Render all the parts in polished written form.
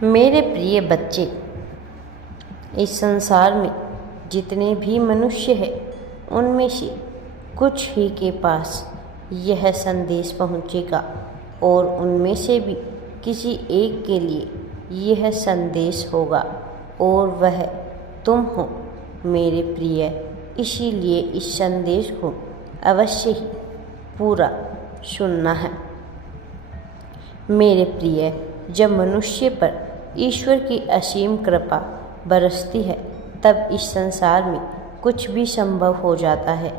मेरे प्रिय बच्चे, इस संसार में जितने भी मनुष्य हैं उनमें से कुछ ही के पास यह संदेश पहुँचेगा और उनमें से भी किसी एक के लिए यह संदेश होगा और वह तुम हो मेरे प्रिय। इसीलिए इस संदेश को अवश्य ही पूरा सुनना है। मेरे प्रिय, जब मनुष्य पर ईश्वर की असीम कृपा बरसती है तब इस संसार में कुछ भी संभव हो जाता है।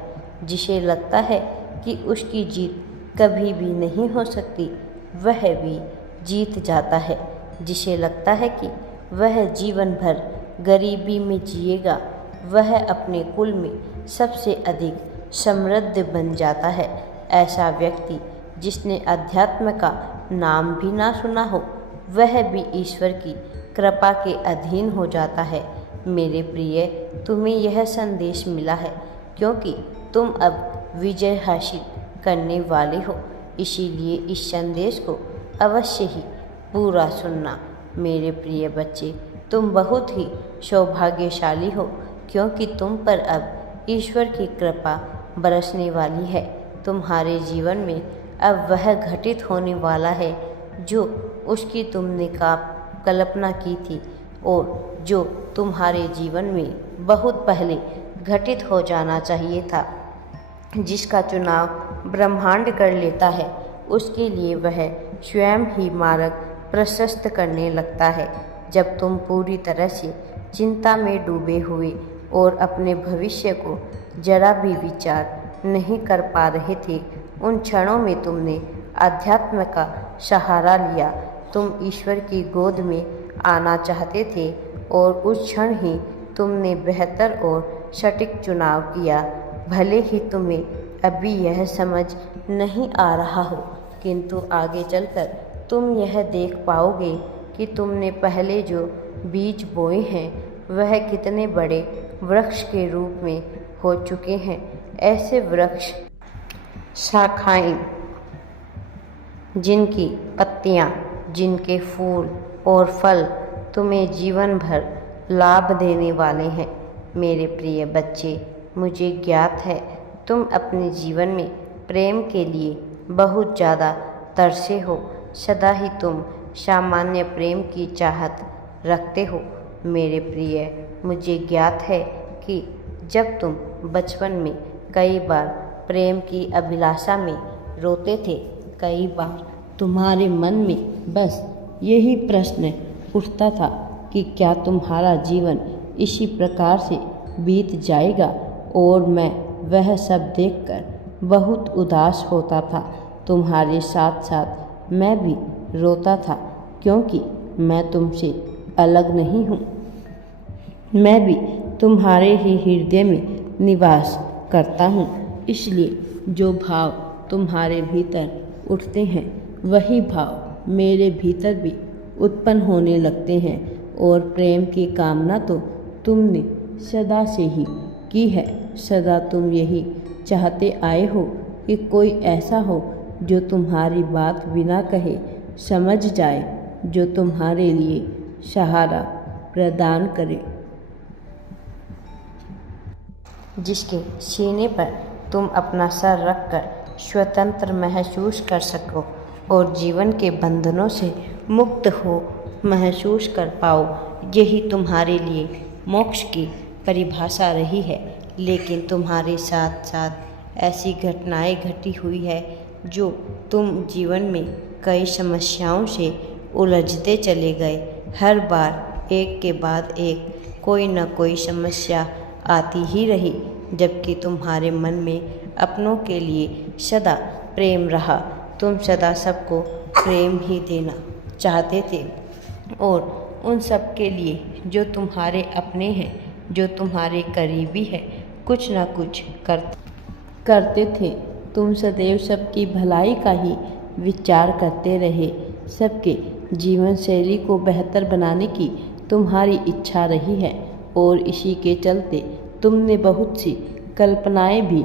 जिसे लगता है कि उसकी जीत कभी भी नहीं हो सकती, वह भी जीत जाता है। जिसे लगता है कि वह जीवन भर गरीबी में जिएगा, वह अपने कुल में सबसे अधिक समृद्ध बन जाता है। ऐसा व्यक्ति जिसने अध्यात्म का नाम भी ना सुना हो, वह भी ईश्वर की कृपा के अधीन हो जाता है। मेरे प्रिय, तुम्हें यह संदेश मिला है क्योंकि तुम अब विजय हासिल करने वाले हो। इसीलिए इस संदेश को अवश्य ही पूरा सुनना। मेरे प्रिय बच्चे, तुम बहुत ही सौभाग्यशाली हो क्योंकि तुम पर अब ईश्वर की कृपा बरसने वाली है। तुम्हारे जीवन में अब वह घटित होने वाला है जो उसकी तुमने कल्पना की थी और जो तुम्हारे जीवन में बहुत पहले घटित हो जाना चाहिए था। जिसका चुनाव ब्रह्मांड कर लेता है, उसके लिए वह स्वयं ही मार्ग प्रशस्त करने लगता है। जब तुम पूरी तरह से चिंता में डूबे हुए और अपने भविष्य को जरा भी विचार नहीं कर पा रहे थे, उन क्षणों में तुमने अध्यात्म का सहारा लिया। तुम ईश्वर की गोद में आना चाहते थे और उस क्षण ही तुमने बेहतर और सटीक चुनाव किया। भले ही तुम्हें अभी यह समझ नहीं आ रहा हो, किंतु आगे चलकर तुम यह देख पाओगे कि तुमने पहले जो बीज बोए हैं वह कितने बड़े वृक्ष के रूप में हो चुके हैं। ऐसे वृक्ष शाखाएं, जिनकी पत्तियां, जिनके फूल और फल तुम्हें जीवन भर लाभ देने वाले हैं। मेरे प्रिय बच्चे, मुझे ज्ञात है तुम अपने जीवन में प्रेम के लिए बहुत ज़्यादा तरसे हो। सदा ही तुम सामान्य प्रेम की चाहत रखते हो। मेरे प्रिय, मुझे ज्ञात है कि जब तुम बचपन में कई बार प्रेम की अभिलाषा में रोते थे, कई बार तुम्हारे मन में बस यही प्रश्न उठता था कि क्या तुम्हारा जीवन इसी प्रकार से बीत जाएगा, और मैं वह सब देखकर बहुत उदास होता था। तुम्हारे साथ साथ मैं भी रोता था क्योंकि मैं तुमसे अलग नहीं हूँ। मैं भी तुम्हारे ही हृदय में निवास करता हूँ। इसलिए जो भाव तुम्हारे भीतर उठते हैं, वही भाव मेरे भीतर भी उत्पन्न होने लगते हैं। और प्रेम की कामना तो तुमने सदा से ही की है। सदा तुम यही चाहते आए हो कि कोई ऐसा हो जो तुम्हारी बात बिना कहे समझ जाए, जो तुम्हारे लिए सहारा प्रदान करे, जिसके सीने पर तुम अपना सर रखकर स्वतंत्र महसूस कर सको और जीवन के बंधनों से मुक्त हो महसूस कर पाओ। यही तुम्हारे लिए मोक्ष की परिभाषा रही है। लेकिन तुम्हारे साथ साथ ऐसी घटनाएं घटी हुई है जो तुम जीवन में कई समस्याओं से उलझते चले गए। हर बार एक के बाद एक कोई न कोई समस्या आती ही रही, जबकि तुम्हारे मन में अपनों के लिए सदा प्रेम रहा। तुम सदा सबको प्रेम ही देना चाहते थे और उन सब के लिए जो तुम्हारे अपने हैं, जो तुम्हारे करीबी है, कुछ ना कुछ करते थे। तुम सदैव सबकी भलाई का ही विचार करते रहे। सबके जीवन शैली को बेहतर बनाने की तुम्हारी इच्छा रही है और इसी के चलते तुमने बहुत सी कल्पनाएं भी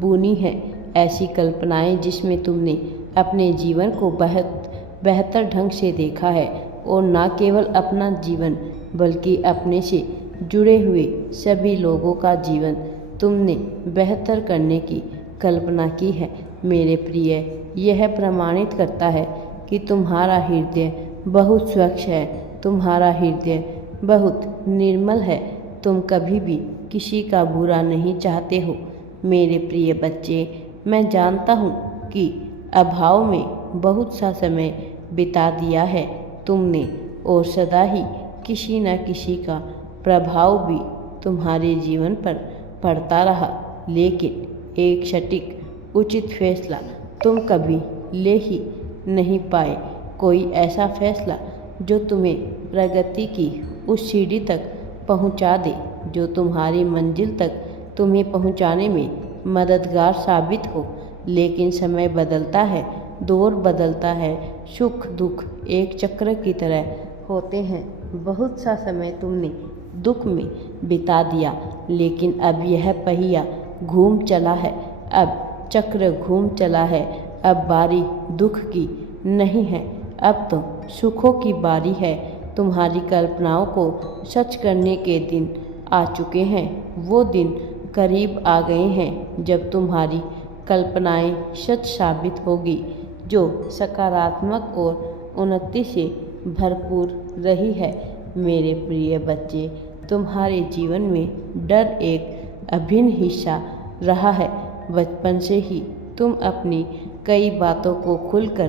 बुनी हैं। ऐसी कल्पनाएं जिसमें तुमने अपने जीवन को बेहतर ढंग से देखा है और न केवल अपना जीवन बल्कि अपने से जुड़े हुए सभी लोगों का जीवन तुमने बेहतर करने की कल्पना की है। मेरे प्रिय, यह प्रमाणित करता है कि तुम्हारा हृदय बहुत स्वच्छ है, तुम्हारा हृदय बहुत निर्मल है। तुम कभी भी किसी का बुरा नहीं चाहते हो। मेरे प्रिय बच्चे, मैं जानता हूँ कि अभाव में बहुत सा समय बिता दिया है तुमने और सदा ही किसी न किसी का प्रभाव भी तुम्हारे जीवन पर पड़ता रहा, लेकिन एक सटीक उचित फैसला तुम कभी ले ही नहीं पाए। कोई ऐसा फैसला जो तुम्हें प्रगति की उस सीढ़ी तक पहुंचा दे जो तुम्हारी मंजिल तक तुम्हें पहुंचाने में मददगार साबित हो। लेकिन समय बदलता है, दौर बदलता है, सुख दुख एक चक्र की तरह होते हैं। बहुत सा समय तुमने दुख में बिता दिया, लेकिन अब यह पहिया घूम चला है, अब चक्र घूम चला है। अब बारी दुख की नहीं है, अब तो सुखों की बारी है। तुम्हारी कल्पनाओं को सच करने के दिन आ चुके हैं। वो दिन करीब आ गए हैं जब तुम्हारी कल्पनाएं सच साबित होगी, जो सकारात्मक और उन्नति से भरपूर रही है। मेरे प्रिय बच्चे, तुम्हारे जीवन में डर एक अभिन्न हिस्सा रहा है। बचपन से ही तुम अपनी कई बातों को खुलकर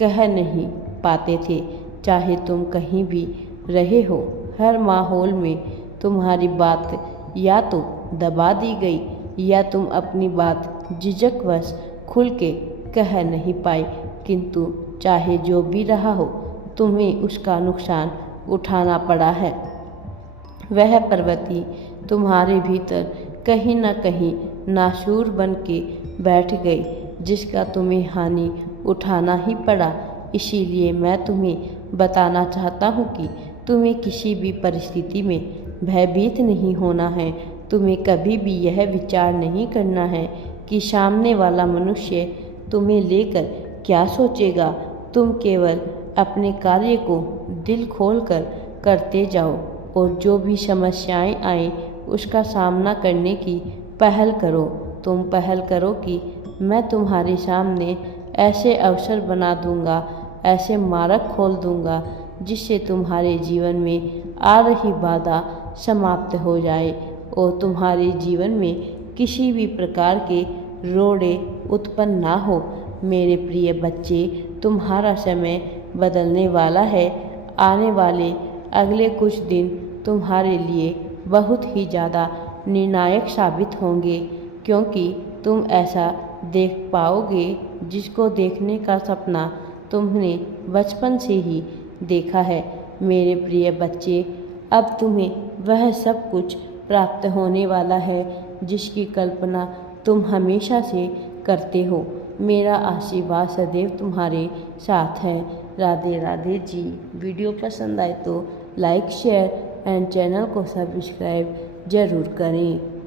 कह नहीं पाते थे, चाहे तुम कहीं भी रहे हो। हर माहौल में तुम्हारी बात या तो दबा दी गई या तुम अपनी बात झिझकवश खुल के कह नहीं पाए। किंतु चाहे जो भी रहा हो, तुम्हें उसका नुकसान उठाना पड़ा है। वह प्रवृत्ति तुम्हारे भीतर कहीं न कहीं नासूर बन के बैठ गई, जिसका तुम्हें हानि उठाना ही पड़ा। इसीलिए मैं तुम्हें बताना चाहता हूँ कि तुम्हें किसी भी परिस्थिति में भयभीत नहीं होना है। तुम्हें कभी भी यह विचार नहीं करना है कि सामने वाला मनुष्य तुम्हें लेकर क्या सोचेगा। तुम केवल अपने कार्य को दिल खोलकर करते जाओ और जो भी समस्याएं आए उसका सामना करने की पहल करो। तुम पहल करो कि मैं तुम्हारे सामने ऐसे अवसर बना दूंगा, ऐसे मार्ग खोल दूंगा जिससे तुम्हारे जीवन में आ रही बाधा समाप्त हो जाए और तुम्हारे जीवन में किसी भी प्रकार के रोड़े उत्पन्न ना हो। मेरे प्रिय बच्चे, तुम्हारा समय बदलने वाला है। आने वाले अगले कुछ दिन तुम्हारे लिए बहुत ही ज़्यादा निर्णायक साबित होंगे, क्योंकि तुम ऐसा देख पाओगे जिसको देखने का सपना तुमने बचपन से ही देखा है। मेरे प्रिय बच्चे, अब तुम्हें वह सब कुछ प्राप्त होने वाला है जिसकी कल्पना तुम हमेशा से करते हो। मेरा आशीर्वाद सदैव तुम्हारे साथ है। राधे राधे जी। वीडियो पसंद आए तो लाइक, शेयर एंड चैनल को सब्सक्राइब जरूर करें।